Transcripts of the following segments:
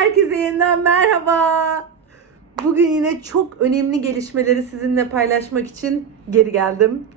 Herkese yeniden merhaba. Bugün yine çok önemli gelişmeleri sizinle paylaşmak için geri geldim.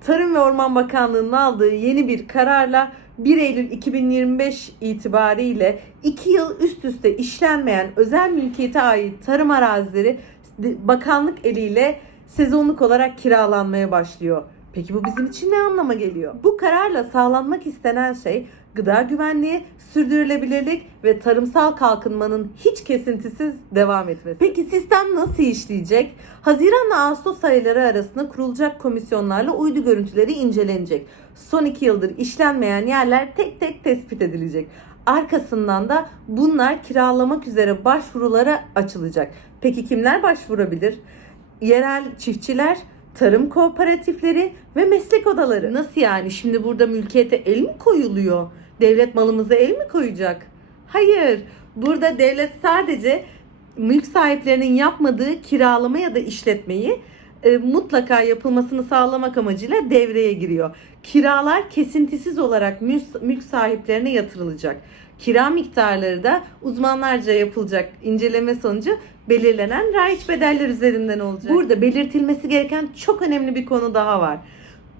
Tarım ve Orman Bakanlığı'nın aldığı yeni bir kararla 1 Eylül 2025 itibariyle 2 yıl üst üste işlenmeyen özel mülkiyete ait tarım arazileri bakanlık eliyle sezonluk olarak kiralanmaya başlıyor. Peki bu bizim için ne anlama geliyor? Bu kararla sağlanmak istenen şey gıda güvenliği, sürdürülebilirlik ve tarımsal kalkınmanın hiç kesintisiz devam etmesi. Peki sistem nasıl işleyecek? Haziranla Ağustos ayları arasında kurulacak komisyonlarla uydu görüntüleri incelenecek. Son iki yıldır işlenmeyen yerler tek tek tespit edilecek. Arkasından da bunlar kiralamak üzere başvurulara açılacak. Peki kimler başvurabilir? Yerel çiftçiler, tarım kooperatifleri ve meslek odaları. Nasıl yani? Şimdi burada mülkiyete el mi koyuluyor? Devlet malımıza el mi koyacak? Hayır. Burada devlet sadece mülk sahiplerinin yapmadığı kiralama ya da işletmeyi e, mutlaka yapılmasını sağlamak amacıyla devreye giriyor. Kiralar kesintisiz olarak mülk, sahiplerine yatırılacak. Kira miktarları da uzmanlarca yapılacak inceleme sonucu belirlenen raiç bedeller üzerinden olacak. Burada belirtilmesi gereken çok önemli bir konu daha var.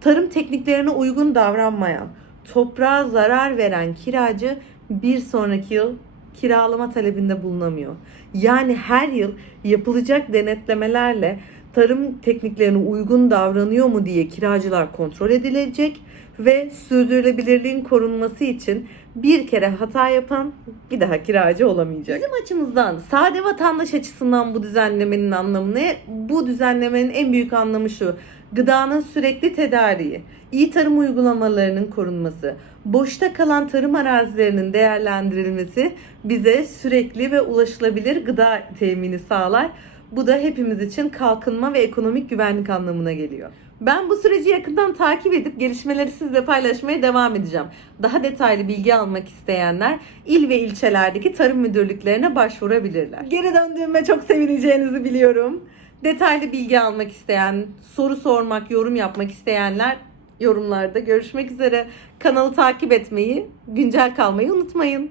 Tarım tekniklerine uygun davranmayan, toprağa zarar veren kiracı bir sonraki yıl kiralama talebinde bulunamıyor. Yani her yıl yapılacak denetlemelerle tarım tekniklerine uygun davranıyor mu diye kiracılar kontrol edilecek ve sürdürülebilirliğin korunması için bir kere hata yapan bir daha kiracı olamayacak. Bizim açımızdan sade vatandaş açısından bu düzenlemenin anlamı ne? Bu düzenlemenin en büyük anlamı şu. Gıdanın sürekli tedariği, iyi tarım uygulamalarının korunması, boşta kalan tarım arazilerinin değerlendirilmesi bize sürekli ve ulaşılabilir gıda temini sağlar. Bu da hepimiz için kalkınma ve ekonomik güvenlik anlamına geliyor. Ben bu süreci yakından takip edip gelişmeleri sizle paylaşmaya devam edeceğim. Daha detaylı bilgi almak isteyenler il ve ilçelerdeki tarım müdürlüklerine başvurabilirler. Geri döndüğüme çok sevineceğinizi biliyorum. Detaylı bilgi almak isteyen, soru sormak, yorum yapmak isteyenler yorumlarda görüşmek üzere. Kanalı takip etmeyi, güncel kalmayı unutmayın.